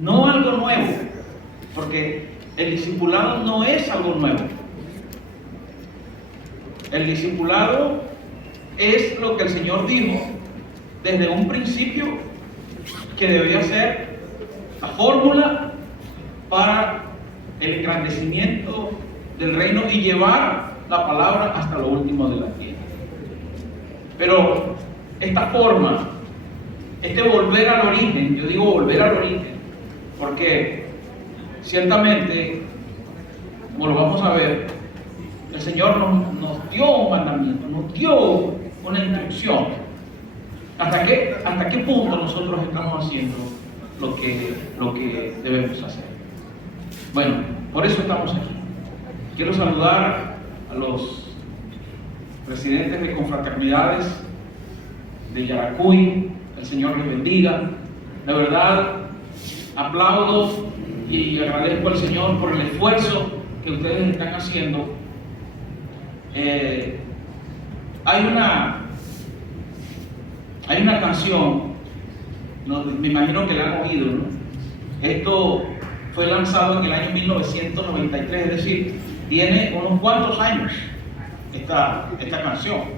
no algo nuevo, porque el discipulado no es algo nuevo. El discipulado es lo que el Señor dijo desde un principio que debería ser la fórmula para el engrandecimiento del reino y llevar la palabra hasta lo último de la tierra. Pero esta forma, este volver al origen, yo digo volver al origen, porque ciertamente, como lo vamos a ver, el Señor nos dio un mandamiento, nos dio una instrucción. ¿Hasta qué punto nosotros estamos haciendo lo que debemos hacer? Bueno, por eso estamos aquí. Quiero saludar a los presidentes de confraternidades de Yaracuy. El Señor les bendiga. De verdad, aplaudo y agradezco al Señor por el esfuerzo que ustedes están haciendo. Hay una canción, me imagino que la han oído, ¿no? Esto fue lanzado en el año 1993, es decir, tiene unos cuantos años esta canción.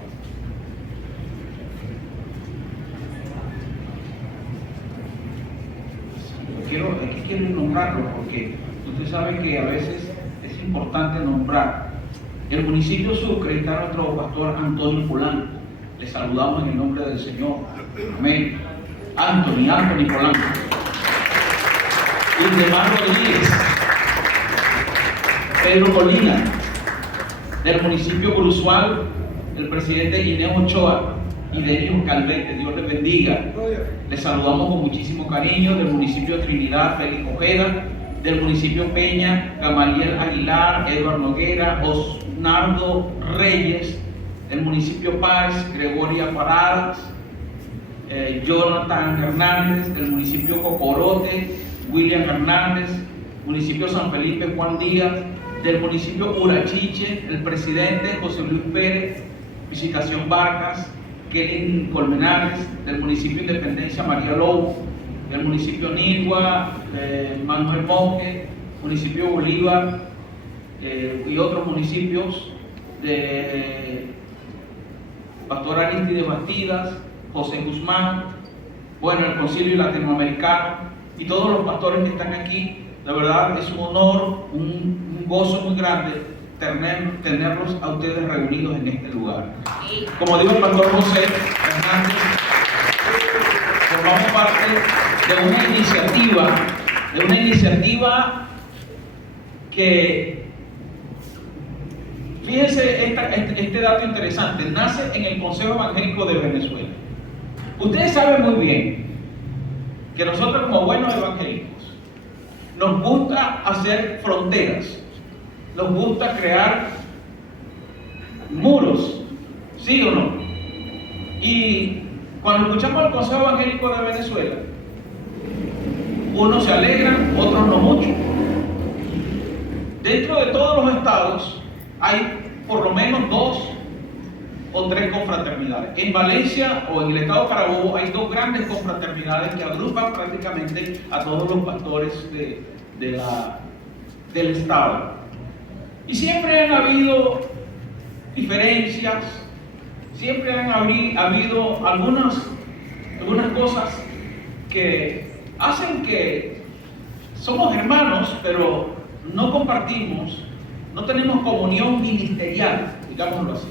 Quiero nombrarlo porque usted sabe que a veces es importante nombrar. El municipio Sucre está nuestro pastor Antonio Polanco. Le saludamos en el nombre del Señor. Amén. Anthony Polanco. Ildemar Rodríguez. Pedro Colina. Del municipio Curuzual, el presidente Guineo Ochoa y Denis Calvete. Dios les bendiga. Les saludamos con muchísimo cariño. Del municipio Trinidad, Félix Ojeda. Del municipio Peña, Gamaliel Aguilar, Eduardo Noguera, Osnardo Reyes. Del municipio Paz, Gregoria Paradas, Jonathan Hernández. Del municipio Cocorote, William Hernández. Municipio San Felipe, Juan Díaz. Del municipio Urachiche, el presidente José Luis Pérez. Visitación Vargas, Kelly Colmenares. Del municipio Independencia, María Lobo. Del municipio Nigua, Manuel Monge. Municipio Bolívar y otros municipios de Pastor Aristide Bastidas, José Guzmán, bueno, el Concilio Latinoamericano y todos los pastores que están aquí. La verdad es un honor, un gozo muy grande tenerlos a ustedes reunidos en este lugar. Como dijo el pastor José Hernández, formamos parte de una iniciativa que, fíjense este dato interesante, nace en el Consejo Evangélico de Venezuela. Ustedes saben muy bien que nosotros como buenos evangélicos nos gusta hacer fronteras, nos gusta crear muros, ¿sí o no? Y cuando escuchamos al Consejo Evangélico de Venezuela, unos se alegran, otros no mucho. Dentro de todos los estados hay por lo menos 2 o 3 confraternidades. En Valencia o en el estado de Carabobo hay 2 grandes confraternidades que agrupan prácticamente a todos los pastores del estado. Y siempre han habido diferencias, siempre han habido algunas cosas que hacen que somos hermanos, pero no compartimos, no tenemos comunión ministerial, digámoslo así.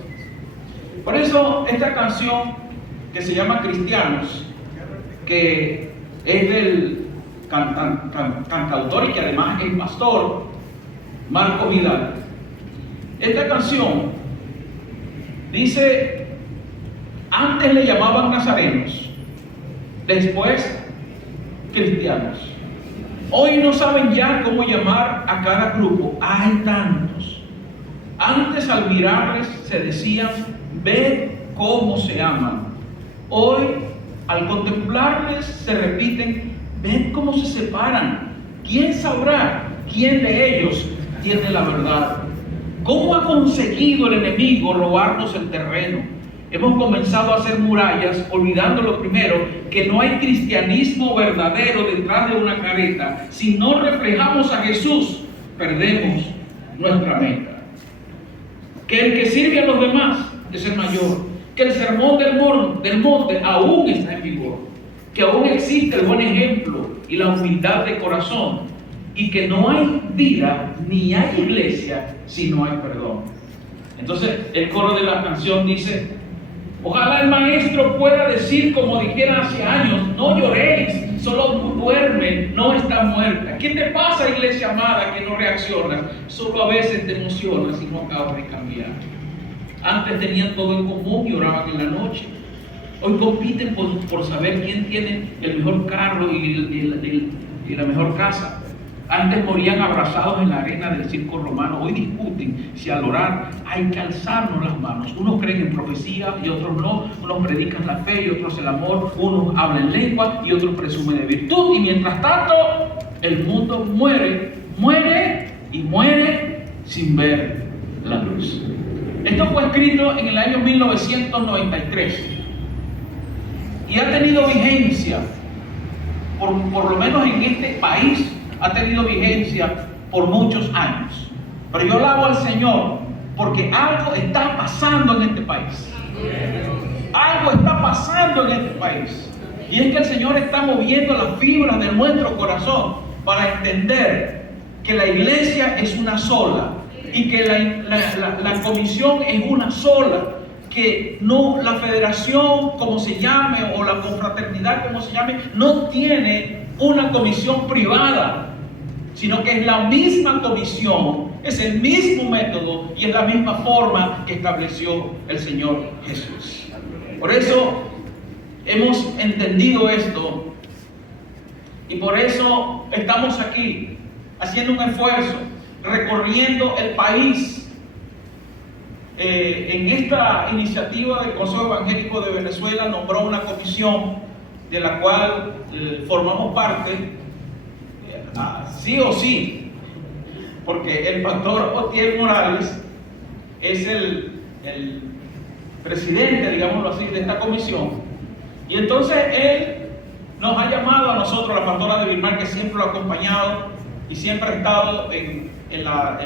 Por eso esta canción que se llama Cristianos, que es del cantautor y que además es pastor, Marco Vidal. Esta canción dice: antes le llamaban nazarenos, después cristianos. Hoy no saben ya cómo llamar a cada grupo, hay tantos. Antes al mirarles se decían: ved cómo se aman. Hoy al contemplarles se repiten: ved cómo se separan. ¿Quién sabrá quién de ellos tiene la verdad? ¿Cómo ha conseguido el enemigo robarnos el terreno? Hemos comenzado a hacer murallas, olvidando lo primero, que no hay cristianismo verdadero detrás de una careta. Si no reflejamos a Jesús, perdemos nuestra meta. Que el que sirve a los demás es el mayor. Que el sermón del monte aún está en vigor. Que aún existe el buen ejemplo y la humildad de corazón. Y que no hay vida ni hay iglesia si no hay perdón. Entonces el coro de la canción dice: ojalá el maestro pueda decir como dijera hace años: no lloréis, solo duerme, no está muerta. ¿Qué te pasa, iglesia amada, que no reaccionas? Solo a veces te emocionas y no acabas de cambiar. Antes tenían todo en común y oraban en la noche. Hoy compiten por saber quién tiene el mejor carro y la mejor casa. Antes morían abrazados en la arena del circo romano. Hoy discuten si al orar hay que alzarnos las manos. Unos creen en profecía y otros no. Unos predican la fe y otros el amor. Unos hablan lengua y otros presumen de virtud. Y mientras tanto, el mundo muere y muere sin ver la luz. Esto fue escrito en el año 1993 y ha tenido vigencia, por lo menos en este país, ha tenido vigencia por muchos años. Pero yo alabo al Señor porque algo está pasando en este país. Algo está pasando en este país. Y es que el Señor está moviendo las fibras de nuestro corazón para entender que la iglesia es una sola y que la comisión es una sola. Que no la federación, como se llame, o la confraternidad, como se llame, no tiene una comisión privada, sino que es la misma comisión, es el mismo método y es la misma forma que estableció el Señor Jesús. Por eso hemos entendido esto y por eso estamos aquí haciendo un esfuerzo, recorriendo el país. En esta iniciativa del Consejo Evangélico de Venezuela nombró una comisión de la cual formamos parte, sí o sí, porque el pastor Otiel Morales es el presidente, digámoslo así, de esta comisión. Y entonces él nos ha llamado a nosotros, la pastora de Vilmar, que siempre lo ha acompañado y siempre ha estado en la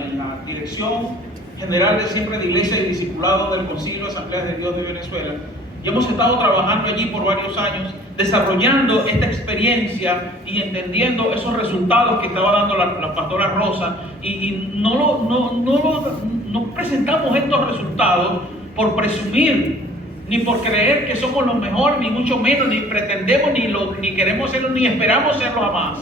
dirección general de Iglesia y Discipulado del Concilio de Asambleas de Dios de Venezuela, y hemos estado trabajando allí por varios años, desarrollando esta experiencia y entendiendo esos resultados que estaba dando la pastora Rosa, y no presentamos estos resultados por presumir, ni por creer que somos los mejores, ni mucho menos, ni pretendemos, ni queremos serlo, ni esperamos serlo jamás,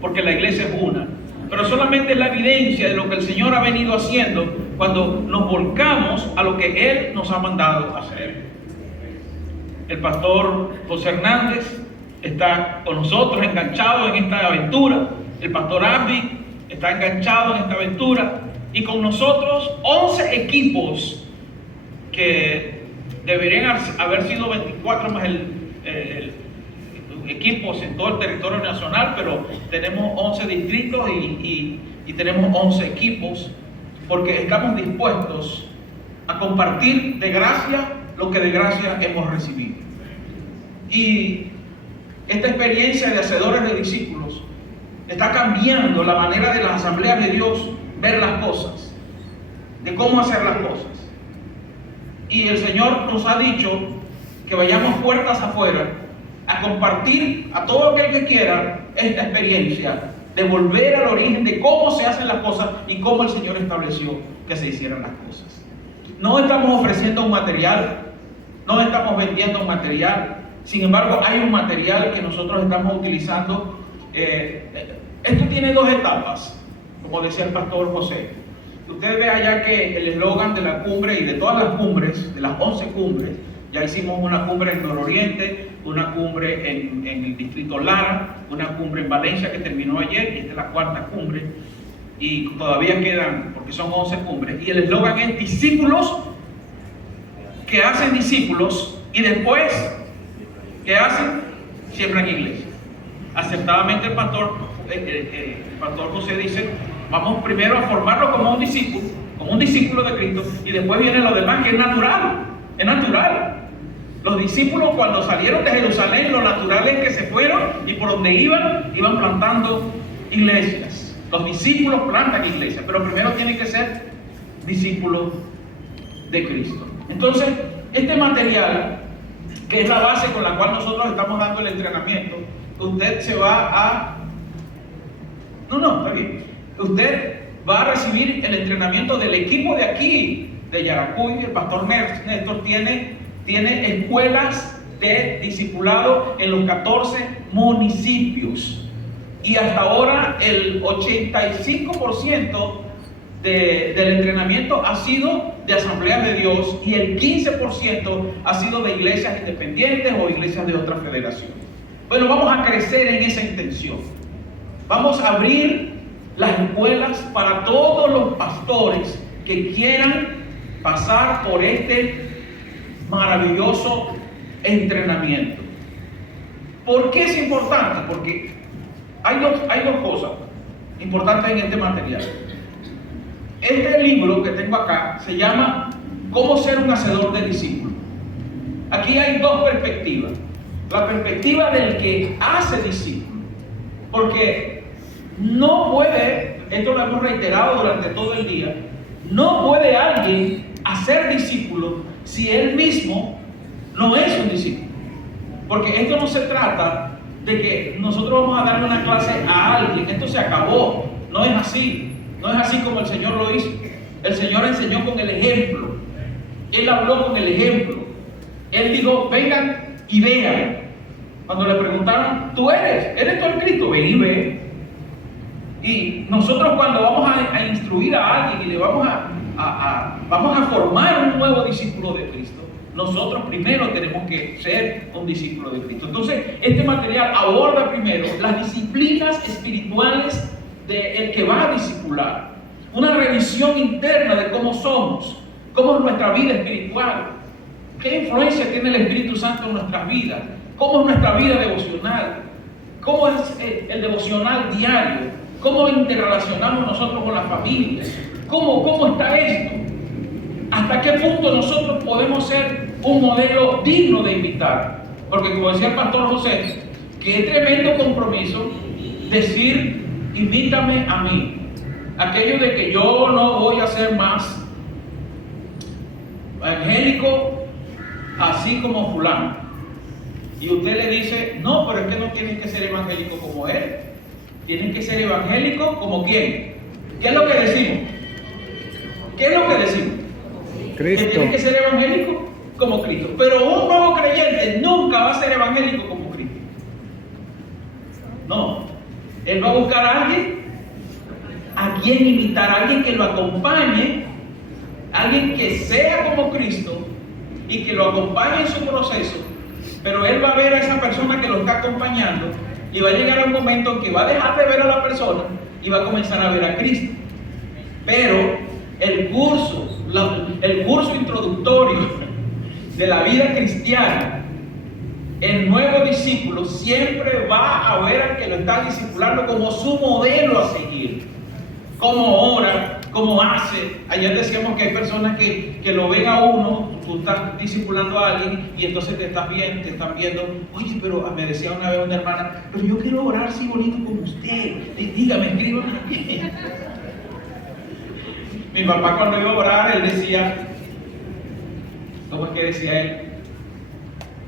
porque la iglesia es una. Pero solamente es la evidencia de lo que el Señor ha venido haciendo cuando nos volcamos a lo que Él nos ha mandado hacer. El pastor José Hernández está con nosotros enganchado en esta aventura. El pastor Abdi está enganchado en esta aventura. Y con nosotros 11 equipos que deberían haber sido 24 más equipos en todo el territorio nacional, pero tenemos 11 distritos y tenemos 11 equipos, porque estamos dispuestos a compartir de gracia lo que de gracia hemos recibido. Y esta experiencia de hacedores de discípulos está cambiando la manera de las asambleas de Dios ver las cosas, de cómo hacer las cosas. Y el Señor nos ha dicho que vayamos puertas afuera a compartir a todo aquel que quiera esta experiencia de volver al origen de cómo se hacen las cosas y cómo el Señor estableció que se hicieran las cosas. No estamos ofreciendo un material, no estamos vendiendo un material. Sin embargo, hay un material que nosotros estamos utilizando. Esto tiene dos etapas, como decía el pastor José. Usted ve allá que el eslogan de la cumbre y de todas las cumbres, de las 11 cumbres, ya hicimos una cumbre en Nororiente, una cumbre en el distrito Lara, una cumbre en Valencia que terminó ayer, y esta es la cuarta cumbre, y todavía quedan, porque son 11 cumbres, y el eslogan es discípulos que hacen discípulos, y después, ¿qué hacen? Siembran iglesia. Acertadamente el pastor José dice, vamos primero a formarlo como un discípulo de Cristo, y después viene lo demás, que es natural. Los discípulos, cuando salieron de Jerusalén, lo natural es que se fueron y por donde iban plantando iglesias. Los discípulos plantan iglesias, pero primero tienen que ser discípulos de Cristo. Entonces, este material, que es la base con la cual nosotros estamos dando el entrenamiento, usted se va a... está bien. Usted va a recibir el entrenamiento del equipo de aquí, de Yaracuy. El pastor Néstor tiene escuelas de discipulado en los 14 municipios. Y hasta ahora el 85% del entrenamiento ha sido de asambleas de Dios y el 15% ha sido de iglesias independientes o iglesias de otra federación. Bueno, vamos a crecer en esa intención. Vamos a abrir las escuelas para todos los pastores que quieran pasar por este maravilloso entrenamiento. ¿Por qué es importante? Porque hay dos cosas importantes en este material. Este libro que tengo acá se llama ¿Cómo ser un hacedor de discípulos? Aquí hay dos perspectivas. La perspectiva del que hace discípulos, porque no puede, esto lo hemos reiterado durante todo el día, no puede alguien hacer discípulo si él mismo no es un discípulo. Porque esto no se trata de que nosotros vamos a darle una clase a alguien, esto se acabó, no es así. No es así como el Señor lo hizo. El Señor enseñó con el ejemplo. Él habló con el ejemplo. Él dijo, vengan y vean. Cuando le preguntaron, ¿tú eres tú el Cristo? Ven y ve. Y nosotros cuando vamos a instruir a alguien y le vamos a formar un nuevo discípulo de Cristo, nosotros primero tenemos que ser un discípulo de Cristo. Entonces, este material aborda primero las disciplinas espirituales del que va a discipular, una revisión interna de cómo somos, cómo es nuestra vida espiritual, qué influencia tiene el Espíritu Santo en nuestras vidas, cómo es nuestra vida devocional, cómo es el devocional diario, cómo interrelacionamos nosotros con la familia, cómo está esto, hasta qué punto nosotros podemos ser un modelo digno de imitar. Porque como decía el pastor José, qué tremendo compromiso decir, imítame a mí. Aquello de que yo no voy a ser más evangélico así como fulano. Y usted le dice, no, pero es que no tienes que ser evangélico como él. Tienes que ser evangélico como quién. ¿Qué es lo que decimos? ¿Qué es lo que decimos? Cristo. Que tienes que ser evangélico como Cristo. Pero un nuevo creyente nunca va a ser evangélico como Cristo. No. Él va a buscar a alguien a quien imitar, a alguien que lo acompañe, alguien que sea como Cristo y que lo acompañe en su proceso. Pero él va a ver a esa persona que lo está acompañando y va a llegar a un momento en que va a dejar de ver a la persona y va a comenzar a ver a Cristo. Pero el curso introductorio de la vida cristiana, el nuevo discípulo siempre va a ver al que lo está discipulando como su modelo a seguir. Cómo ora, cómo hace. Ayer decíamos que hay personas que lo ven a uno, tú estás discipulando a alguien y entonces te están viendo, oye, pero me decía una vez una hermana, pero yo quiero orar así bonito como usted. Dígame, escríbame aquí. Mi papá cuando iba a orar, él decía, ¿cómo es que decía él?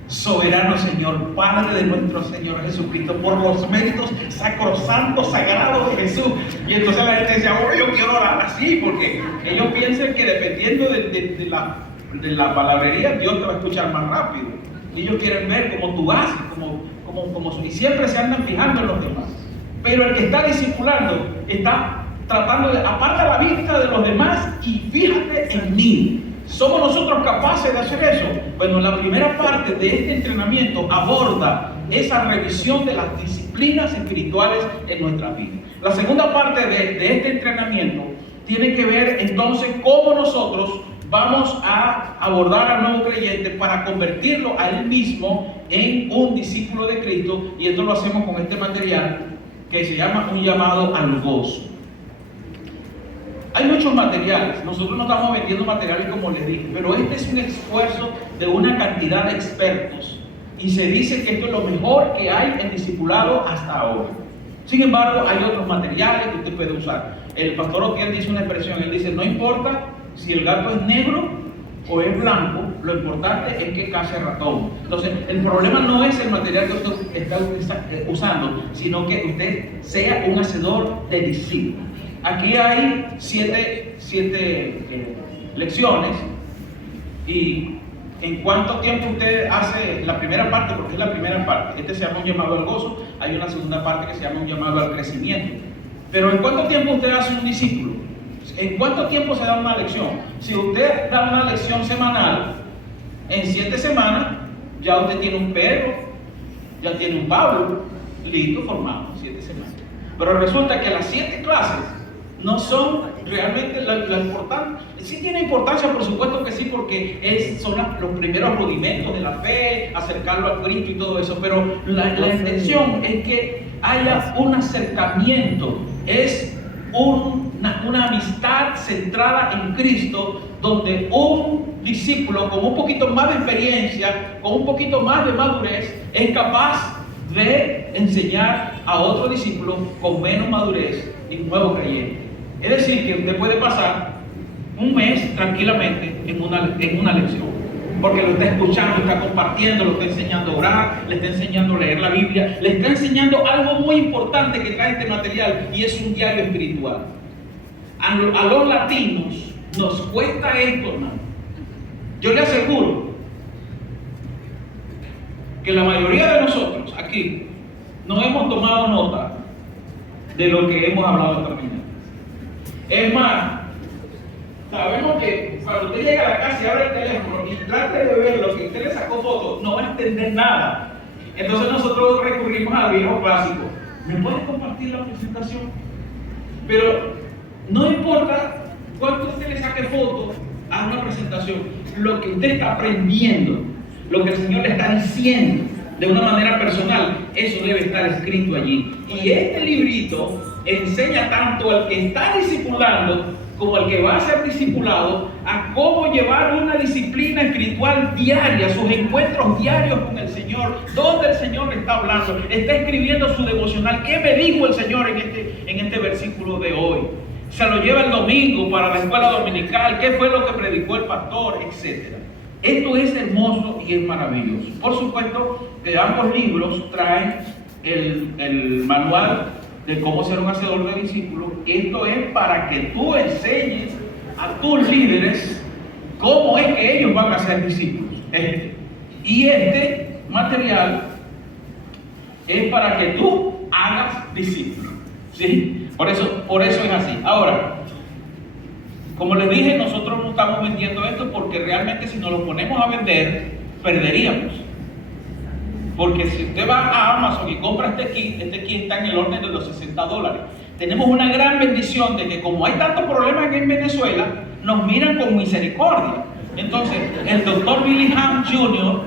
Soberano Señor, Padre de nuestro Señor Jesucristo, por los méritos sacrosantos, sagrados de Jesús. Y entonces la gente decía, oh, yo quiero orar así, porque ellos piensan que dependiendo de la palabrería, Dios te va a escuchar más rápido. Y ellos quieren ver cómo tú haces, y siempre se andan fijando en los demás. Pero el que está discipulando está tratando de aparta la vista de los demás y fíjate en mí. ¿Somos nosotros capaces de hacer eso? Bueno, la primera parte de este entrenamiento aborda esa revisión de las disciplinas espirituales en nuestra vida. La segunda parte de este entrenamiento tiene que ver entonces cómo nosotros vamos a abordar al nuevo creyente para convertirlo a él mismo en un discípulo de Cristo, y esto lo hacemos con este material que se llama Un llamado al gozo. Hay muchos materiales, nosotros no estamos vendiendo materiales como les dije, pero este es un esfuerzo de una cantidad de expertos y se dice que esto es lo mejor que hay en discipulado hasta ahora. Sin embargo, hay otros materiales que usted puede usar. El pastor Otiel dice una expresión, él dice, no importa si el gato es negro o es blanco, lo importante es que case ratón. Entonces, el problema no es el material que usted está usando, sino que usted sea un hacedor de discípulos. Aquí hay siete lecciones, y en cuánto tiempo usted hace la primera parte, porque es la primera parte. Este se llama un llamado al gozo, hay una segunda parte que se llama un llamado al crecimiento. Pero ¿en cuánto tiempo usted hace un discípulo? ¿En cuánto tiempo se da una lección? Si usted da una lección semanal, en 7 semanas ya usted tiene un Pedro, ya tiene un Pablo, listo, formado, 7 semanas. Pero resulta que las 7 clases no son realmente la importante. Sí tiene importancia, por supuesto que sí, porque son los primeros rudimentos de la fe, acercarlo a Cristo y todo eso, pero la intención es que haya un acercamiento, es una amistad centrada en Cristo, donde un discípulo con un poquito más de experiencia, con un poquito más de madurez, es capaz de enseñar a otro discípulo con menos madurez y nuevo creyente. Es decir, que usted puede pasar un mes tranquilamente en una lección, porque lo está escuchando, está compartiendo, lo está enseñando a orar, le está enseñando a leer la Biblia, le está enseñando algo muy importante que trae este material, y es un diario espiritual. A los latinos nos cuesta esto, hermano. Yo le aseguro que la mayoría de nosotros aquí no hemos tomado nota de lo que hemos hablado esta mañana. Es más, sabemos que cuando usted llega a la casa y abre el teléfono y trate de ver lo que usted le sacó fotos, no va a entender nada. Entonces nosotros recurrimos al viejo clásico. ¿Me puede compartir la presentación? Pero no importa cuánto usted le saque fotos a una presentación, lo que usted está aprendiendo, lo que el Señor le está diciendo de una manera personal, eso debe estar escrito allí. Y este librito enseña tanto al que está discipulando como al que va a ser discipulado a cómo llevar una disciplina espiritual diaria, sus encuentros diarios con el Señor, donde el Señor le está hablando, está escribiendo su devocional. ¿Qué me dijo el Señor en este versículo de hoy? Se lo lleva el domingo para la escuela dominical, qué fue lo que predicó el pastor, etcétera. Esto es hermoso y es maravilloso. Por supuesto que ambos libros traen el manual de cómo ser un hacedor de discípulos. Esto es para que tú enseñes a tus líderes cómo es que ellos van a ser discípulos. Y este material es para que tú hagas discípulos, ¿sí? Por eso es así. Ahora, como les dije, nosotros no estamos vendiendo esto porque realmente si nos lo ponemos a vender, perderíamos. Porque si usted va a Amazon y compra este kit está en el orden de los $60. Tenemos una gran bendición de que como hay tantos problemas en Venezuela, nos miran con misericordia. Entonces, el doctor Billy Graham Jr.,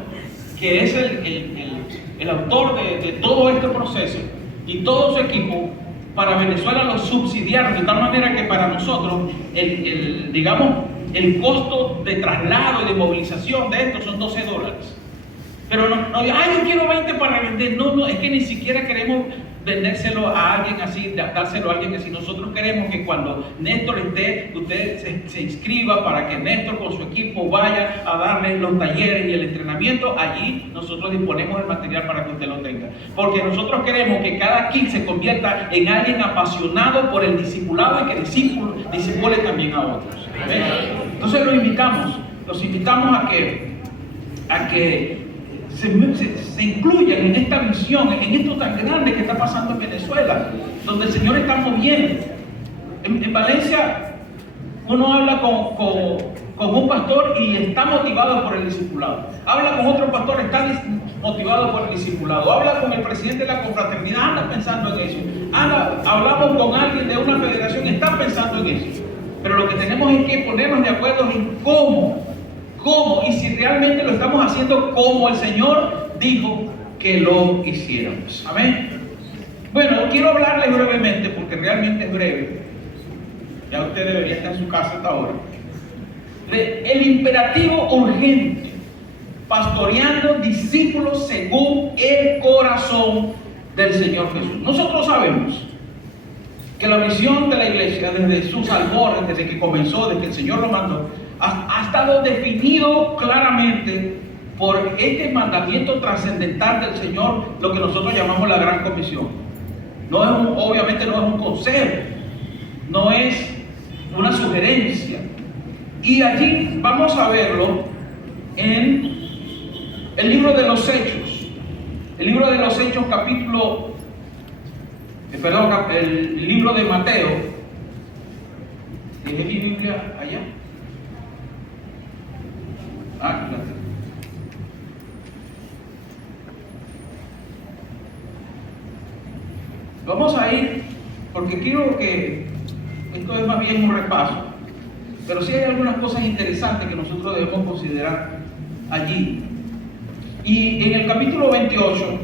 que es el autor de todo este proceso, y todo su equipo, para Venezuela lo subsidiaron de tal manera que para nosotros el costo de traslado y de movilización de esto son $12. Pero no, yo quiero 20 para vender. No, es que ni siquiera queremos vendérselo a alguien así, dárselo a alguien así. Nosotros queremos que cuando Néstor usted se inscriba para que Néstor con su equipo vaya a darle los talleres y el entrenamiento. Allí nosotros disponemos el material para que usted lo tenga. Porque nosotros queremos que cada kit se convierta en alguien apasionado por el discipulado y que discipule también a otros. ¿Ven? Entonces los invitamos a que se incluyan en esta visión, en esto tan grande que está pasando en Venezuela, donde el Señor está moviendo. En Valencia, uno habla con un pastor y está motivado por el discipulado. Habla con otro pastor, está motivado por el discipulado. Habla con el presidente de la confraternidad, anda pensando en eso. Hablamos con alguien de una federación, está pensando en eso. Pero lo que tenemos es que ponernos de acuerdo en cómo y si realmente lo estamos haciendo como el Señor dijo que lo hiciéramos. Amén. Bueno, quiero hablarles brevemente, porque realmente es breve, Ya usted debería estar en su casa hasta ahora. El imperativo urgente, pastoreando discípulos según el corazón del Señor Jesús. Nosotros sabemos que la misión de la iglesia, desde sus albores, desde que comenzó, desde que el Señor lo mandó, ha estado definido claramente por este mandamiento trascendental del Señor, lo que nosotros llamamos la Gran Comisión. Obviamente no es un consejo, no es una sugerencia. Y allí vamos a verlo en el libro de los Hechos. El libro de los Hechos, el libro de Mateo. ¿Tiene mi Biblia allá? Aquí la tengo. Vamos a ir, porque quiero que esto es más bien un repaso, pero sí hay algunas cosas interesantes que nosotros debemos considerar allí. Y en el capítulo 28,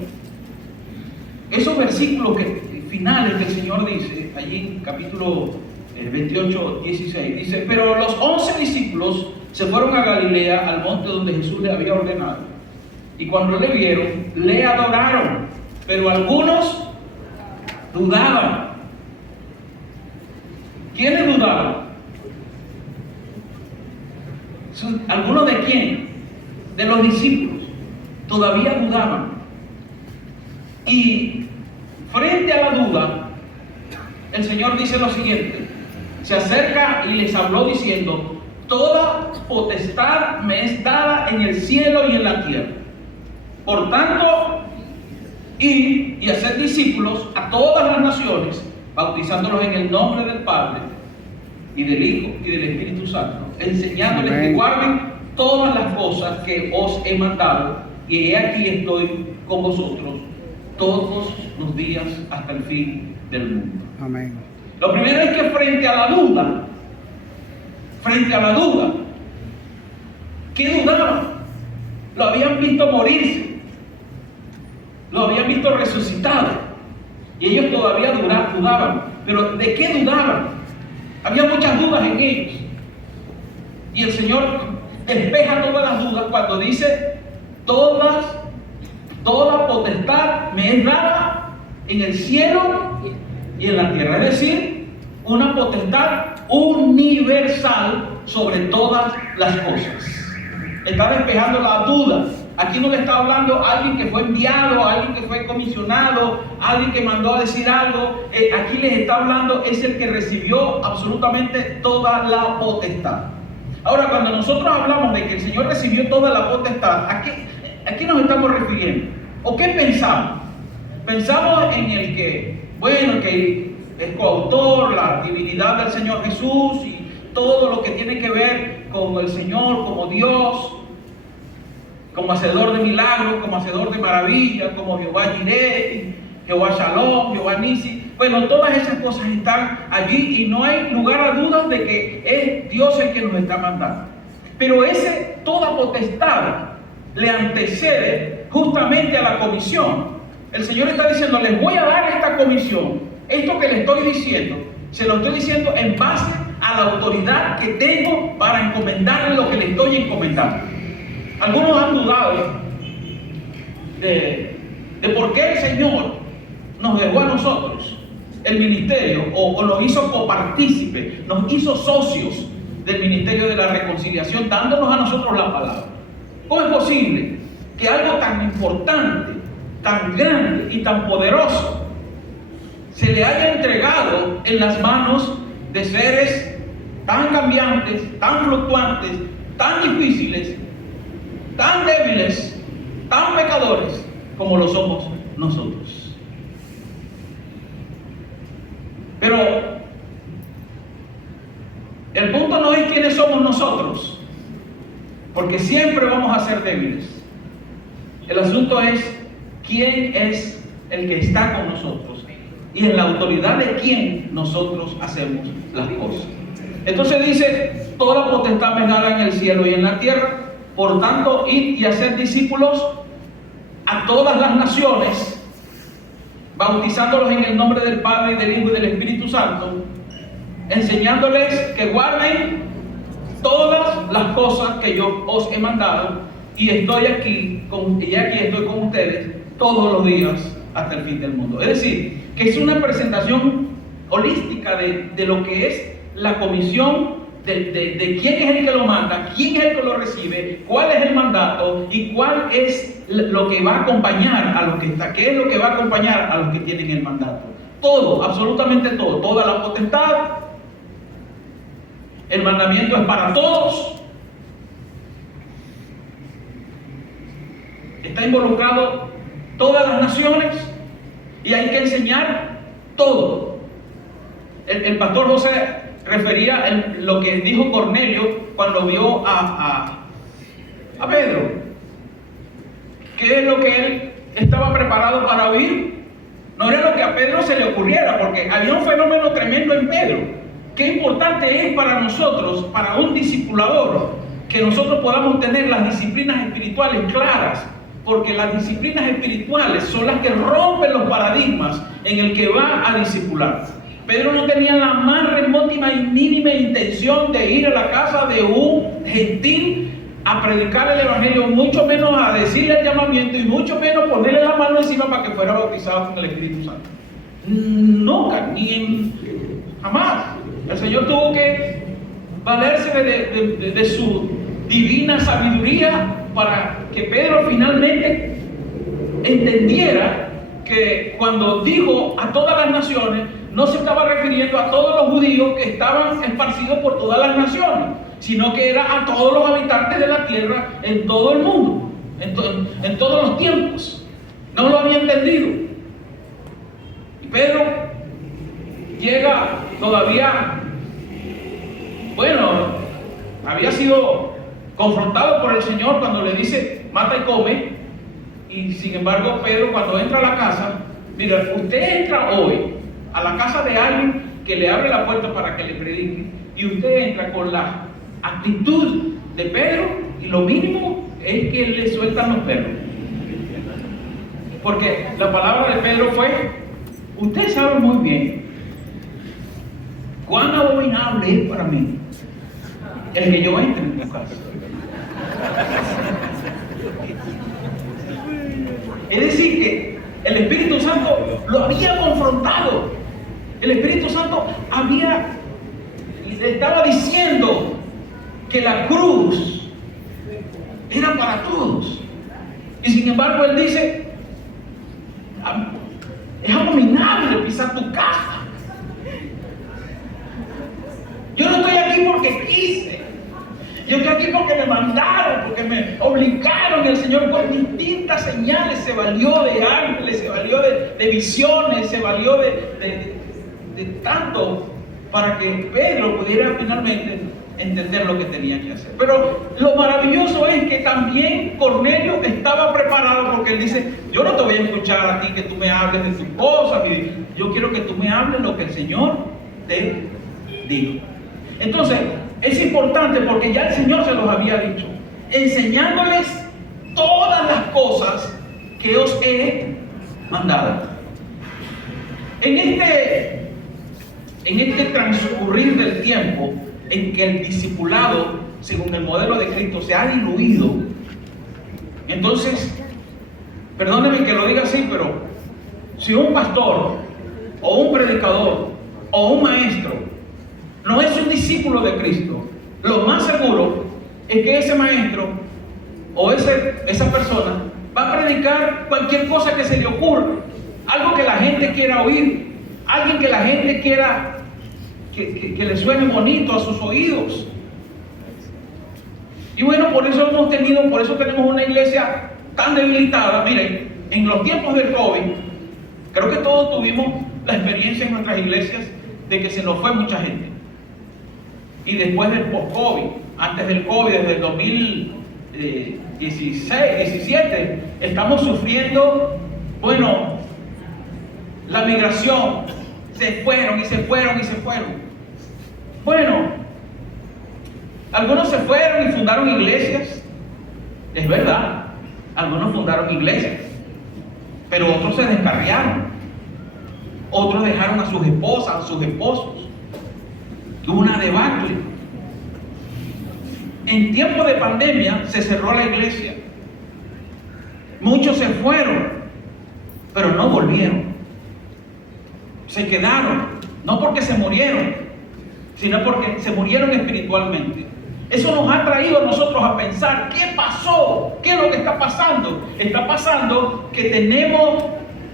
esos versículos finales que el Señor dice, allí en capítulo 28, 16, dice: pero los 11 discípulos se fueron a Galilea, al monte donde Jesús le había ordenado. Y cuando le vieron, le adoraron, pero algunos dudaban. ¿Quiénes dudaban? ¿Algunos de quién? De los discípulos. Todavía dudaban. Y frente a la duda, el Señor dice lo siguiente: se acerca y les habló diciendo: toda potestad me es dada en el cielo y en la tierra. Por tanto, id y hacer discípulos a todas las naciones, bautizándolos en el nombre del Padre y del Hijo y del Espíritu Santo, enseñándoles que guarden todas las cosas que os he mandado, y he aquí estoy con vosotros todos los días hasta el fin del mundo. Amén. Lo primero es que frente a la duda, ¿qué dudaban? Lo habían visto morirse, lo habían visto resucitado, y ellos todavía dudaban. Pero ¿de qué dudaban? Había muchas dudas en ellos, y el Señor despeja todas las dudas cuando dice: toda potestad me es dada en el cielo y en la tierra. Es decir, una potestad universal sobre todas las cosas. Está despejando la duda. Aquí no le está hablando a alguien que fue enviado, a alguien que fue comisionado, a alguien que mandó a decir algo. Aquí les está hablando, es el que recibió absolutamente toda la potestad. Ahora, cuando nosotros hablamos de que el Señor recibió toda la potestad, ¿a qué nos estamos refiriendo? ¿O qué pensamos? Pensamos en el que es coautor, la divinidad del Señor Jesús y todo lo que tiene que ver con el Señor como Dios, como hacedor de milagros, como hacedor de maravillas, como Jehová Jireh, Jehová Shalom, Jehová Nisi. Bueno, todas esas cosas están allí y no hay lugar a dudas de que es Dios el que nos está mandando. Pero toda potestad le antecede justamente a la comisión. El Señor está diciendo: les voy a dar esta comisión. Esto que le estoy diciendo, se lo estoy diciendo en base a la autoridad que tengo para encomendarle lo que le estoy encomendando. Algunos han dudado de por qué el Señor nos dejó a nosotros el ministerio, o nos hizo copartícipes, nos hizo socios del ministerio de la reconciliación, dándonos a nosotros la palabra. ¿Cómo es posible que algo tan importante, tan grande y tan poderoso se le haya entregado en las manos de seres tan cambiantes, tan fluctuantes, tan difíciles, tan débiles, tan pecadores como lo somos nosotros? Pero el punto no es quiénes somos nosotros, porque siempre vamos a ser débiles. El asunto es quién es el que está con nosotros y en la autoridad de quién nosotros hacemos las cosas. Entonces dice: toda potestad me es dada en el cielo y en la tierra. Por tanto, id y hacer discípulos a todas las naciones, bautizándolos en el nombre del Padre, y del Hijo y del Espíritu Santo, enseñándoles que guarden todas las cosas que yo os he mandado, y aquí estoy con ustedes todos los días hasta el fin del mundo. Es decir, que es una presentación holística de lo que es la comisión, de quién es el que lo manda, quién es el que lo recibe, cuál es el mandato y cuál es lo que va a acompañar a los que está, qué es lo que va a acompañar a los que tienen el mandato. Todo, absolutamente todo, toda la potestad. El mandamiento es para todos. Está involucrado todas las naciones y hay que enseñar todo. El pastor José refería lo que dijo Cornelio cuando vio a Pedro. ¿Qué es lo que él estaba preparado para oír? No era lo que a Pedro se le ocurriera, porque había un fenómeno tremendo en Pedro. Qué importante es para nosotros, para un discipulador, que nosotros podamos tener las disciplinas espirituales claras, porque las disciplinas espirituales son las que rompen los paradigmas en el que va a discipular. Pedro no tenía la más remota y mínima intención de ir a la casa de un gentil a predicar el evangelio, mucho menos a decirle el llamamiento y mucho menos ponerle la mano encima para que fuera bautizado con el Espíritu Santo. Nunca, jamás. El Señor tuvo que valerse de su divina sabiduría para que Pedro finalmente entendiera que cuando dijo a todas las naciones, no se estaba refiriendo a todos los judíos que estaban esparcidos por todas las naciones, sino que era a todos los habitantes de la tierra en todo el mundo, en todos los tiempos. No lo había entendido. Y Pedro llega todavía, había sido confrontado por el Señor cuando le dice, mata y come. Y sin embargo, Pedro, cuando entra a la casa, mira, usted entra hoy a la casa de alguien que le abre la puerta para que le predique, y usted entra con la actitud de Pedro, y lo mínimo es que le sueltan los perros. Porque la palabra de Pedro fue, usted sabe muy bien cuán abominable es para mí el que yo entre en tu casa. Es decir, que el Espíritu Santo lo había confrontado. El Espíritu Santo le estaba diciendo que la cruz era para todos. Y sin embargo él dice, es abominable pisar tu casa. Yo no estoy aquí porque quise. Yo estoy aquí porque me mandaron, porque me obligaron. El Señor con distintas señales se valió de ángeles, se valió de visiones, se valió de tanto para que Pedro pudiera finalmente entender lo que tenía que hacer. Pero lo maravilloso es que también Cornelio estaba preparado, porque él dice, yo no te voy a escuchar a ti que tú me hables de tu esposa, yo quiero que tú me hables lo que el Señor te dijo. Entonces, es importante porque ya el Señor se los había dicho, enseñándoles todas las cosas que os he mandado. En este transcurrir del tiempo en que el discipulado, según el modelo de Cristo, se ha diluido, entonces, perdónenme que lo diga así, pero si un pastor o un predicador o un maestro no es un discípulo de Cristo, lo más seguro es que ese maestro o esa persona va a predicar cualquier cosa que se le ocurra, algo que la gente quiera oír, alguien que la gente quiera que le suene bonito a sus oídos. Y bueno, por eso tenemos una iglesia tan debilitada. Miren, en los tiempos del COVID, creo que todos tuvimos la experiencia en nuestras iglesias de que se nos fue mucha gente. Y después del post-COVID, antes del COVID, desde el 2017, estamos sufriendo, la migración. Se fueron y se fueron y se fueron. Bueno, algunos se fueron y fundaron iglesias. Es verdad, algunos fundaron iglesias, pero otros se descarriaron. Otros dejaron a sus esposas, a sus esposos. que hubo una debacle. En tiempo de pandemia se cerró la iglesia. Muchos se fueron, pero no volvieron. Se quedaron, no porque se murieron, sino porque se murieron espiritualmente. Eso nos ha traído a nosotros a pensar, ¿qué pasó? ¿Qué es lo que está pasando? Está pasando que tenemos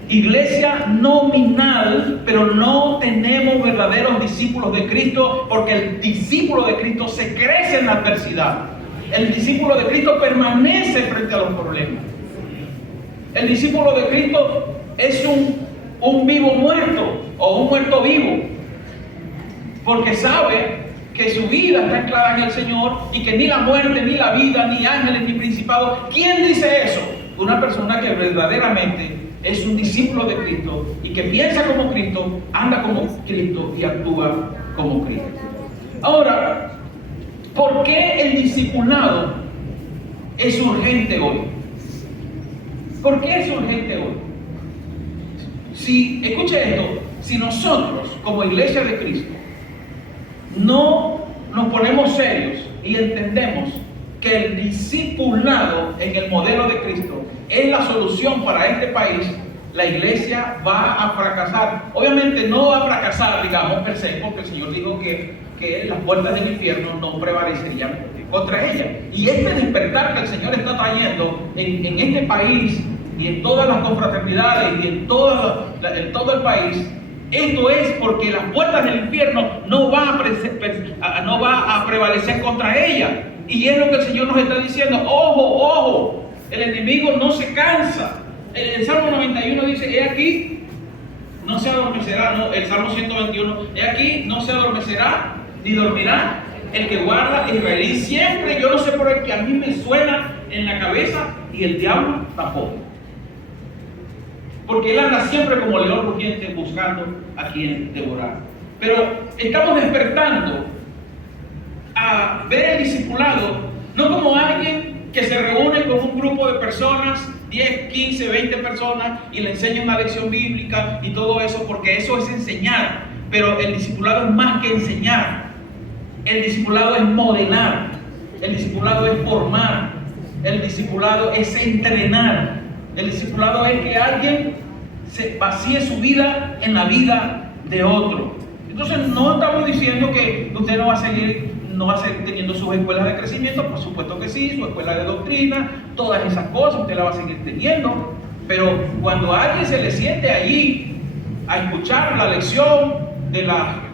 iglesia nominal, pero no tenemos verdaderos discípulos de Cristo, porque el discípulo de Cristo se crece en la adversidad. El discípulo de Cristo permanece frente a los problemas. El discípulo de Cristo es un vivo muerto o un muerto vivo, porque sabe que su vida está anclada en el Señor y que ni la muerte, ni la vida, ni ángeles, ni principados. ¿Quién dice eso? Una persona que verdaderamente es un discípulo de Cristo y que piensa como Cristo, anda como Cristo y actúa como Cristo. Ahora, ¿por qué el discipulado es urgente hoy? ¿Por qué es urgente hoy? Si, escuche esto, si nosotros como iglesia de Cristo no nos ponemos serios y entendemos que el discipulado en el modelo de Cristo es la solución para este país, la iglesia va a fracasar. Obviamente no va a fracasar, digamos, per se, porque el Señor dijo que las puertas del infierno no prevalecerían contra ella. Y este despertar que el Señor está trayendo en este país y en todas las confraternidades y en todo el país, esto es porque las puertas del infierno no va a prevalecer contra ella. Y es lo que el Señor nos está diciendo. Ojo, ojo, el enemigo no se cansa. El Salmo 91 dice, he aquí, no se adormecerá, no, el Salmo 121, he aquí, no se adormecerá, ni dormirá el que guarda a Israel. Y siempre, yo no sé por qué, que a mí me suena en la cabeza, y el diablo tampoco. Porque él anda siempre como león rugiente buscando a quien devorar. Pero estamos despertando a ver el discipulado no como alguien que se reúne con un grupo de personas, 10, 15, 20 personas, y le enseña una lección bíblica y todo eso, porque eso es enseñar. Pero el discipulado es más que enseñar. El discipulado es modelar. El discipulado es formar. El discipulado es entrenar. El discipulado es que alguien se vacíe su vida en la vida de otro. Entonces no estamos diciendo que usted no va a seguir teniendo sus escuelas de crecimiento. Por supuesto que sí, su escuela de doctrina, todas esas cosas usted la va a seguir teniendo. Pero cuando a alguien se le siente allí a escuchar la lección de la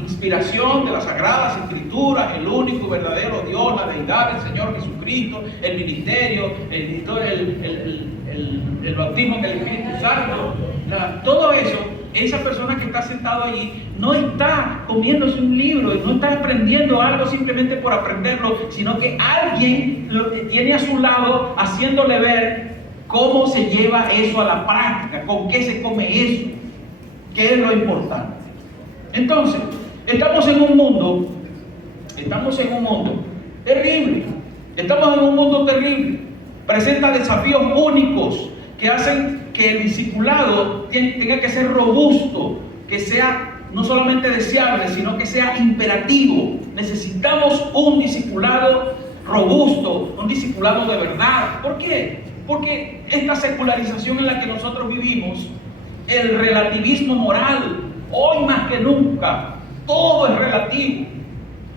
inspiración de las Sagradas Escrituras, el único y verdadero Dios, la deidad del Señor Jesucristo, el ministerio, el bautismo del Espíritu Santo, todo eso, esa persona que está sentado allí no está comiéndose un libro, no está aprendiendo algo simplemente por aprenderlo, sino que alguien lo tiene a su lado haciéndole ver cómo se lleva eso a la práctica, con qué se come eso, qué es lo importante. Entonces, estamos en un mundo terrible. Estamos en un mundo terrible. Presenta desafíos únicos que hacen que el discipulado tenga que ser robusto, que sea no solamente deseable, sino que sea imperativo. Necesitamos un discipulado robusto, un discipulado de verdad. ¿Por qué? Porque esta secularización en la que nosotros vivimos, el relativismo moral, hoy más que nunca, todo es relativo.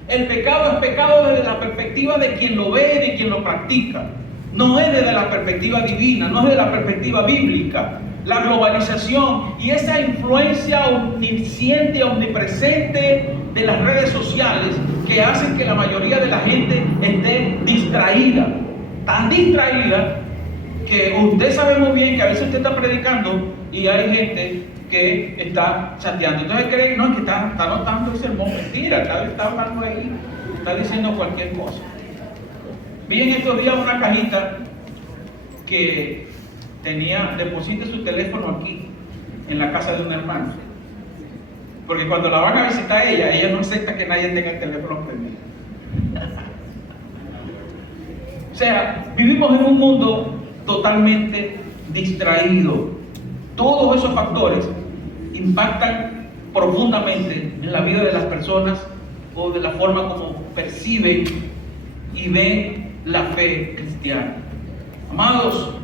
El pecado es pecado desde la perspectiva de quien lo ve y de quien lo practica. No es desde la perspectiva divina, no es desde la perspectiva bíblica. La globalización y esa influencia omnisciente, omnipresente de las redes sociales que hacen que la mayoría de la gente esté distraída. Tan distraída que usted sabe muy bien que a veces usted está predicando y hay gente que está chateando. Entonces creen, no, que está anotando el sermón. Mentira, está hablando ahí, está diciendo cualquier cosa. Vi en estos días una cajita que deposite su teléfono aquí, en la casa de un hermano. Porque cuando la van a visitar ella no acepta que nadie tenga el teléfono prendido. O sea, vivimos en un mundo totalmente distraído. Todos esos factores impactan profundamente en la vida de las personas o de la forma como perciben y ven la fe cristiana. Amados,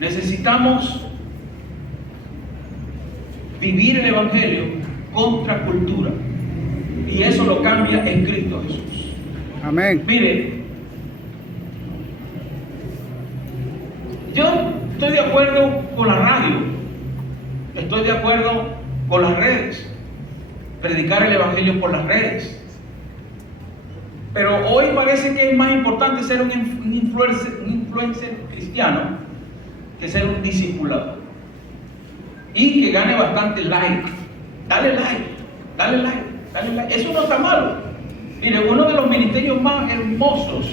necesitamos vivir el Evangelio contra cultura, y eso lo cambia en Cristo Jesús. Amén. Mire, yo estoy de acuerdo con la radio, estoy de acuerdo con las redes, predicar el Evangelio por las redes. Pero hoy parece que es más importante ser un influencer cristiano que ser un discipulado. Y que gane bastante like. Dale like, dale like, dale like. Eso no está malo. Mire, uno de los ministerios más hermosos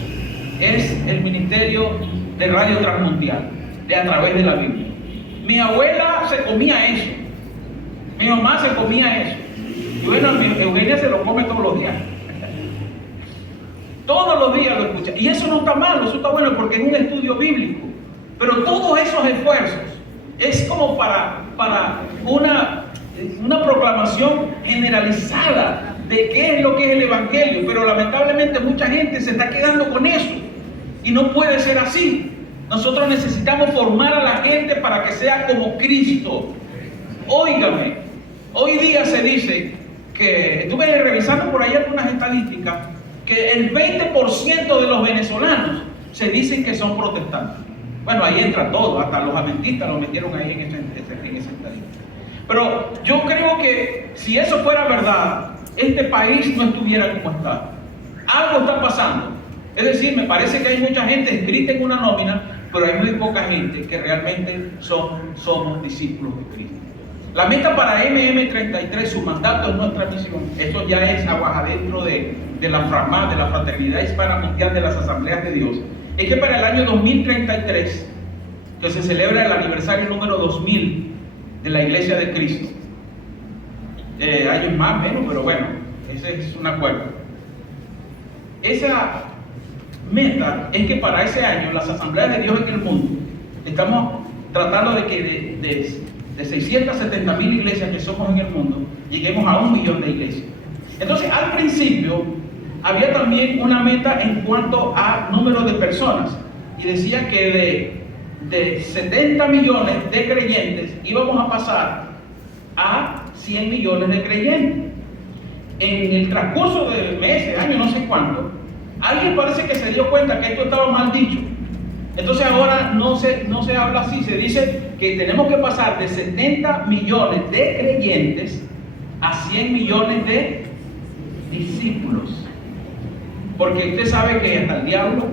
es el ministerio de Radio Transmundial, de A Través de la Biblia. Mi abuela se comía eso. Mi mamá se comía eso. Y bueno, Eugenia se lo come todos los días. Todos los días lo escucha. Y eso no está malo, eso está bueno porque es un estudio bíblico. Pero todos esos esfuerzos es como para una proclamación generalizada de qué es lo que es el Evangelio. Pero lamentablemente mucha gente se está quedando con eso. Y no puede ser así. Nosotros necesitamos formar a la gente para que sea como Cristo. Óigame, hoy día se dice que, estuve revisando por ahí algunas estadísticas, que el 20% de los venezolanos se dicen que son protestantes. Bueno, ahí entra todo, hasta los adventistas lo metieron ahí en esa estadística. Pero yo creo que si eso fuera verdad, este país no estuviera como está. Algo está pasando. Es decir, me parece que hay mucha gente inscrita en una nómina, pero hay muy poca gente que realmente somos discípulos de Cristo. La meta para MM33, su mandato es nuestra misión. Eso ya es aguas adentro de la FRAMA, de la Fraternidad Hispana Mundial de las Asambleas de Dios. Es que para el año 2033, que se celebra el aniversario número 2000 de la Iglesia de Cristo, años más o menos, pero bueno, ese es un acuerdo. Esa meta es que para ese año las Asambleas de Dios en el mundo, estamos tratando de que de 670,000 iglesias que somos en el mundo, lleguemos a 1 millón de iglesias. Entonces, al principio, había también una meta en cuanto a número de personas, y decía que de 70 millones de creyentes íbamos a pasar a 100 millones de creyentes. En el transcurso de meses, años, no sé cuánto, alguien parece que se dio cuenta que esto estaba mal dicho. Entonces ahora no se habla así, se dice que tenemos que pasar de 70 millones de creyentes a 100 millones de discípulos. Porque usted sabe que hasta el diablo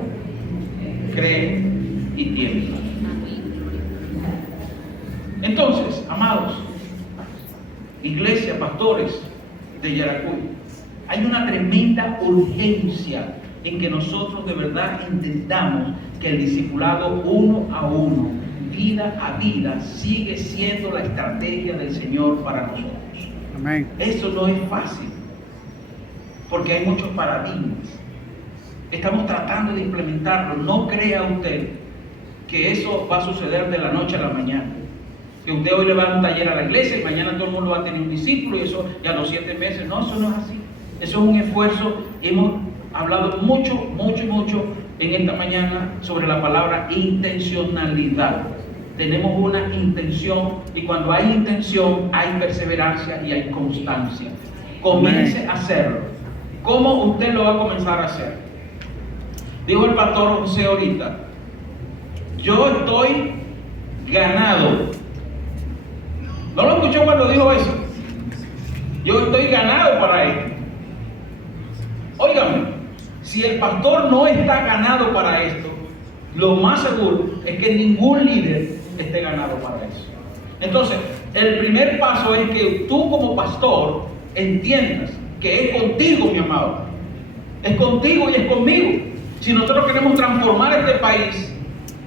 cree y tiembla. Entonces, amados, iglesia, pastores de Yaracuy, hay una tremenda urgencia en que nosotros de verdad entendamos que el discipulado uno a uno, vida a vida, sigue siendo la estrategia del Señor para nosotros. Amén. Eso no es fácil, porque hay muchos paradigmas. Estamos tratando de implementarlo. No crea usted que eso va a suceder de la noche a la mañana. Que usted hoy le va a dar un taller a la iglesia y mañana todo el mundo va a tener un discípulo y eso ya a los 7 meses. No, eso no es así. Eso es un esfuerzo. Hemos hablado mucho en esta mañana sobre la palabra intencionalidad. Tenemos una intención y cuando hay intención hay perseverancia y hay constancia. Comience a hacerlo. ¿Cómo usted lo va a comenzar a hacer? Dijo el pastor José ahorita, yo estoy ganado. ¿No lo escuchó cuando dijo eso? Yo estoy ganado para esto. Óigame, si el pastor no está ganado para esto, lo más seguro es que ningún líder esté ganado para eso. Entonces, el primer paso es que tú como pastor entiendas que es contigo, mi amado. Es contigo y es conmigo. Si nosotros queremos transformar este país,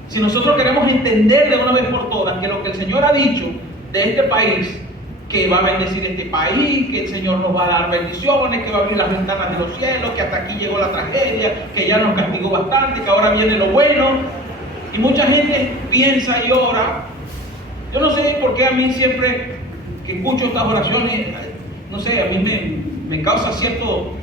si nosotros queremos entender de una vez por todas que lo que el Señor ha dicho de este país, que va a bendecir este país, que el Señor nos va a dar bendiciones, que va a abrir las ventanas de los cielos, que hasta aquí llegó la tragedia, que ya nos castigó bastante, que ahora viene lo bueno. Y mucha gente piensa y ora. Yo no sé por qué a mí siempre que escucho estas oraciones, no sé, a mí me causa cierto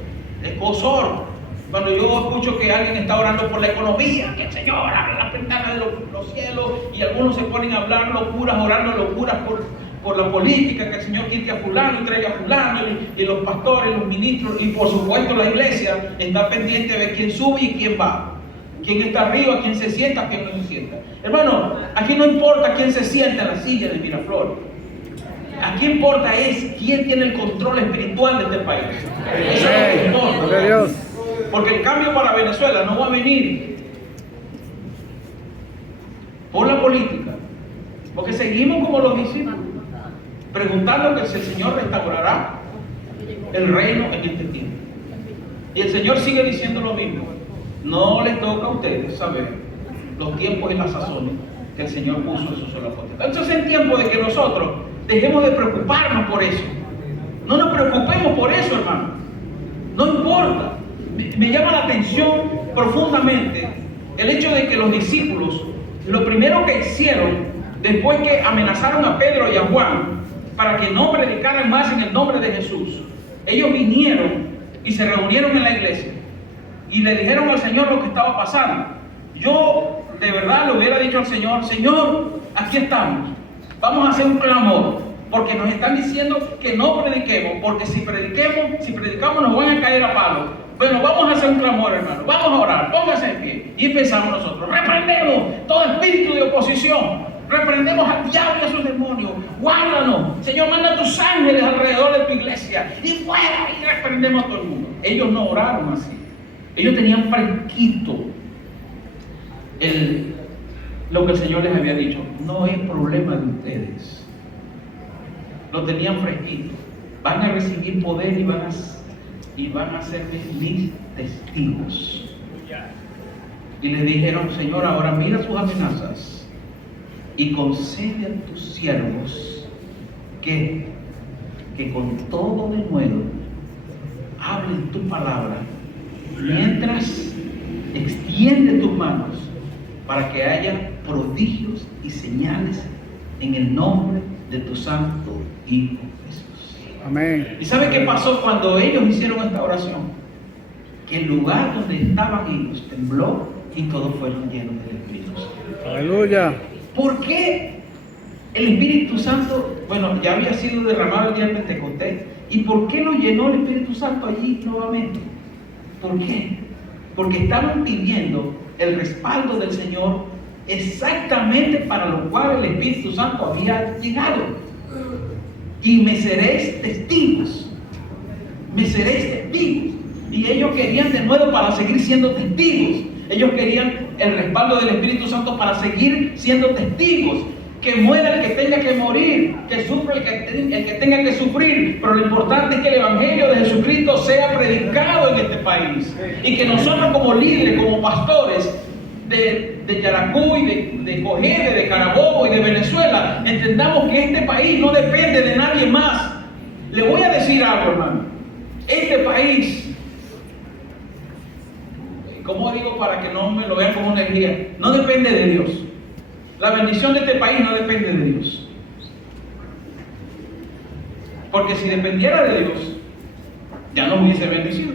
escozor cuando yo escucho que alguien está orando por la economía, que el Señor abre las ventanas de los cielos, y algunos se ponen a hablar locuras, orando locuras por la política, que el Señor quite a fulano y traiga a fulano, y los pastores, los ministros, y por supuesto la iglesia está pendiente de ver quién sube y quién va, quién está arriba, quién se sienta, quién no se sienta. Hermano, aquí no importa quién se sienta en la silla de Miraflores. Aquí importa es quién tiene el control espiritual de este país. Eso es lo que importa. Porque el cambio para Venezuela no va a venir por la política, porque seguimos como los discípulos, preguntando que si el Señor restaurará el reino en este tiempo. Y el Señor sigue diciendo lo mismo. No les toca a ustedes saber los tiempos y las sazones que el Señor puso en su sola potestad. Entonces es tiempo de que nosotros dejemos de preocuparnos por eso. No nos preocupemos por eso, hermano. No importa. Me llama la atención profundamente el hecho de que los discípulos, lo primero que hicieron, después que amenazaron a Pedro y a Juan para que no predicaran más en el nombre de Jesús, ellos vinieron y se reunieron en la iglesia y le dijeron al Señor lo que estaba pasando. Yo de verdad le hubiera dicho al Señor: Señor, aquí estamos, vamos a hacer un clamor, porque nos están diciendo que no prediquemos, porque si predicamos nos van a caer a palo. Bueno, vamos a hacer un clamor, hermano, vamos a orar, póngase en pie. Y empezamos nosotros: reprendemos todo espíritu de oposición, reprendemos al diablo y a sus demonios, guárdanos, Señor, manda a tus ángeles alrededor de tu iglesia y fuera, y reprendemos a todo el mundo. Ellos no oraron así, ellos tenían fresquito lo que el Señor les había dicho. No es problema de ustedes, lo tenían fresquito. Van a recibir poder y van a ser mis testigos. Y le dijeron: Señor, ahora mira sus amenazas y concede a tus siervos que con todo denuedo hablen tu palabra, mientras extiende tus manos, para que haya prodigios y señales en el nombre de tu santo Hijo Jesús. Amén. ¿Y sabe qué pasó cuando ellos hicieron esta oración? Que el lugar donde estaban ellos tembló y todos fueron llenos del Espíritu Santo. Aleluya. ¿Por qué el Espíritu Santo, bueno, ya había sido derramado el día de Pentecostés? ¿Y por qué lo llenó el Espíritu Santo allí nuevamente? ¿Por qué? Porque estaban pidiendo el respaldo del Señor exactamente para lo cual el Espíritu Santo había llegado. Y me seréis testigos. Me seréis testigos. Y ellos querían de nuevo para seguir siendo testigos. Ellos querían el respaldo del Espíritu Santo para seguir siendo testigos. Que muera el que tenga que morir, que sufra el que tenga que sufrir. Pero lo importante es que el Evangelio de Jesucristo sea predicado en este país. Y que nosotros como líderes, como pastores de Yaracuy, de Cogede, de Carabobo y de Venezuela, entendamos que este país no depende de nadie más. Le voy a decir algo, hermano. Este país, como digo para que no me lo vean como una herejía, no depende de Dios. La bendición de este país no depende de Dios. Porque si dependiera de Dios, ya nos hubiese bendecido.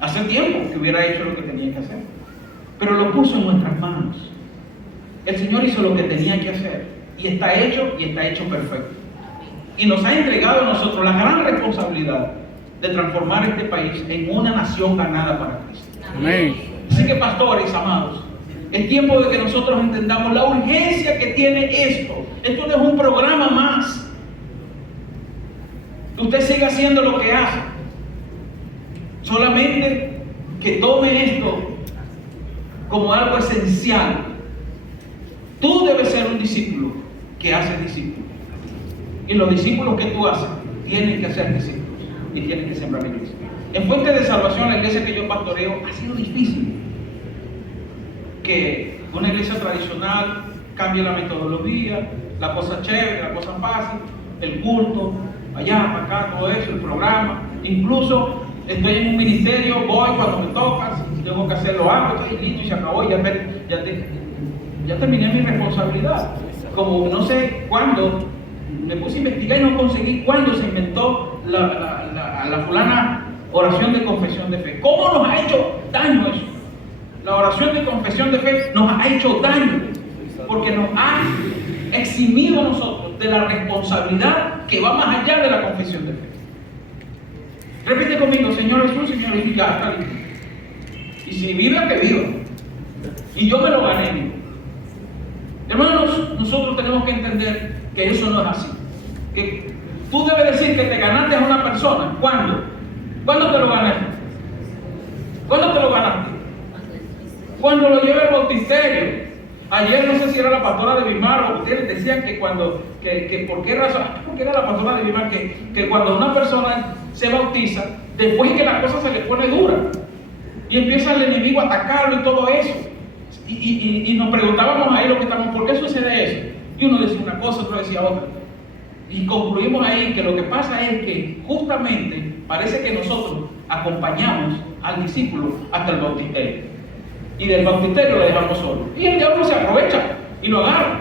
Hace tiempo que hubiera hecho lo que tenía que hacer. Pero lo puso en nuestras manos. El Señor hizo lo que tenía que hacer. Y está hecho perfecto. Y nos ha entregado a nosotros la gran responsabilidad de transformar este país en una nación ganada para Cristo. Amén. Así que, pastores amados, es tiempo de que nosotros entendamos la urgencia que tiene esto. Esto no es un programa más. Usted siga haciendo lo que hace. Solamente que tome esto como algo esencial. Tú debes ser un discípulo que hace discípulos. Y los discípulos que tú haces tienen que ser discípulos y tienen que sembrar iglesia. En Fuente de Salvación, la iglesia que yo pastoreo, ha sido difícil que una iglesia tradicional cambie la metodología, la cosa chévere, la cosa fácil, el culto, allá, para acá, todo eso, el programa. Incluso estoy en un ministerio, voy cuando me toca, si tengo que hacerlo, hago, estoy listo y se acabó, ya terminé mi responsabilidad. como no sé cuándo, me puse a investigar y no conseguí cuándo se inventó la fulana oración de confesión de fe. ¿Cómo nos ha hecho daño eso? La oración de confesión de fe nos ha hecho daño porque nos ha eximido a nosotros de la responsabilidad que va más allá de la confesión de fe. Repite conmigo: Señor Jesús, Señor, y ya está listo. Y si vive, que viva. Y yo me lo gané. Hermanos, nosotros tenemos que entender que eso no es así. Que tú debes decir que te ganaste a una persona. ¿Cuándo? ¿Cuándo te lo ganaste? ¿Cuándo te lo ganaste? Cuando lo lleva al bautisterio. Ayer no sé si era la pastora de Bimar o ustedes decían que cuando, que por qué razón, porque era la pastora de Bimar, que cuando una persona se bautiza, después que la cosa se le pone dura y empieza el enemigo a atacarlo y todo eso. Y nos preguntábamos ahí lo que estamos, ¿por qué sucede eso? Y uno decía una cosa, otro decía otra. Y concluimos ahí que lo que pasa es que justamente parece que nosotros acompañamos al discípulo hasta el bautisterio. Y del bautisterio lo dejamos solo. Y el diablo se aprovecha y lo agarra.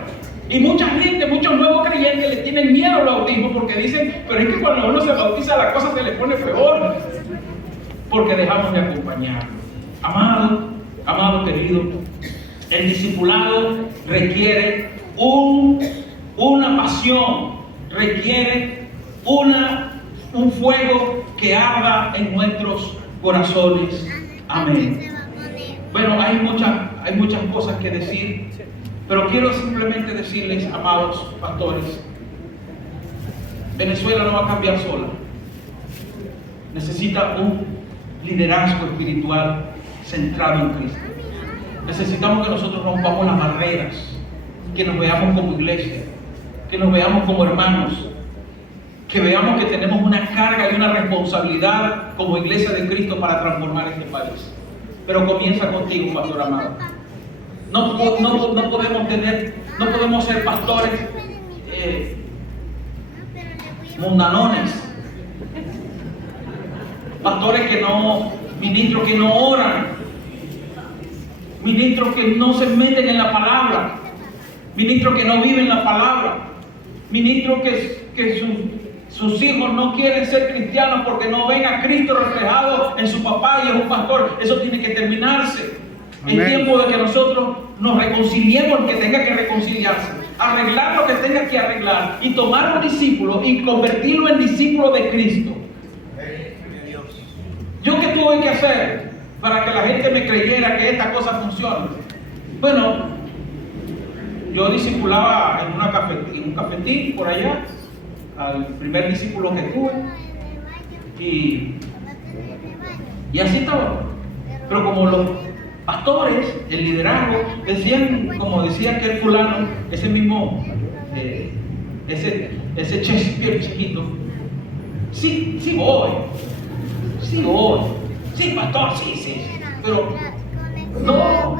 Y mucha gente, muchos nuevos creyentes le tienen miedo al bautismo porque dicen, pero es que cuando uno se bautiza la cosa se le pone peor. Porque dejamos de acompañarlo. Amado querido, el discipulado requiere una pasión, requiere un fuego que arda en nuestros corazones. Amén. Bueno, hay muchas cosas que decir, pero quiero simplemente decirles, amados pastores, Venezuela no va a cambiar sola. Necesita un liderazgo espiritual centrado en Cristo. Necesitamos que nosotros rompamos las barreras, que nos veamos como iglesia, que nos veamos como hermanos, que veamos que tenemos una carga y una responsabilidad como iglesia de Cristo para transformar este país. Pero comienza contigo, pastor amado. No podemos ser pastores mundanones, pastores ministros que no oran, ministros que no se meten en la palabra, ministros que no viven la palabra, ministros que sus hijos no quieren ser cristianos porque no ven a Cristo reflejado en su papá y es un pastor. Eso tiene que terminarse. Amén. Es tiempo de que nosotros nos reconciliemos lo que tenga que reconciliarse, arreglar lo que tenga que arreglar y tomar a un discípulo y convertirlo en discípulo de Cristo. ¿Yo qué tuve que hacer para que la gente me creyera que esta cosa funciona? Bueno, yo discipulaba en un cafetín por allá al primer discípulo que tuve y así estaba. Pero como los pastores, el liderazgo, decían, como decía aquel fulano, ese mismo, ese Shakespeare chiquito, sí voy, sí pastor, sí, pero no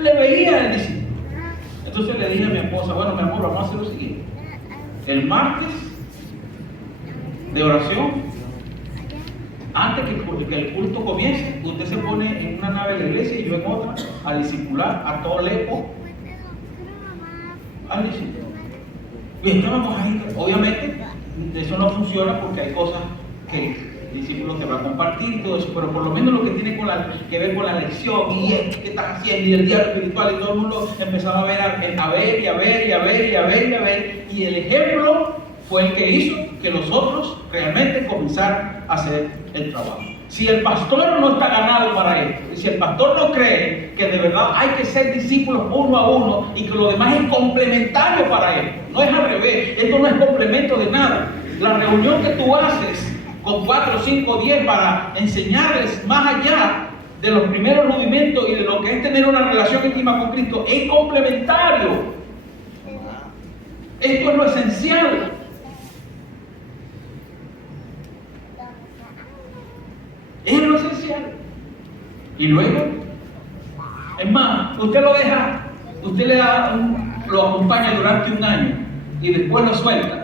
le veía el discípulo. Entonces le dije a mi esposa, bueno, mi amor, vamos a hacer lo siguiente: el martes de oración, antes que el culto comience, usted se pone en una nave de la iglesia y yo en otra a discipular a todo lepo al discípulo. Y estábamos ahí. Obviamente eso no funciona porque hay cosas que el discípulo te va a compartir y todo eso, pero por lo menos lo que tiene que ver con la lección y qué estás haciendo y el diario espiritual, y todo el mundo empezaba a ver, y el ejemplo fue el que hizo que los otros realmente comenzaran a hacer el trabajo. Si el pastor no está ganado para esto, si el pastor no cree que de verdad hay que ser discípulos uno a uno y que lo demás es complementario para esto, no es al revés, esto no es complemento de nada. La reunión que tú haces con 4, 5, 10 para enseñarles más allá de los primeros rudimentos y de lo que es tener una relación íntima con Cristo es complementario. Esto es lo esencial. Es lo esencial. Y luego, es más, usted lo deja, usted lo acompaña durante un año y después lo suelta.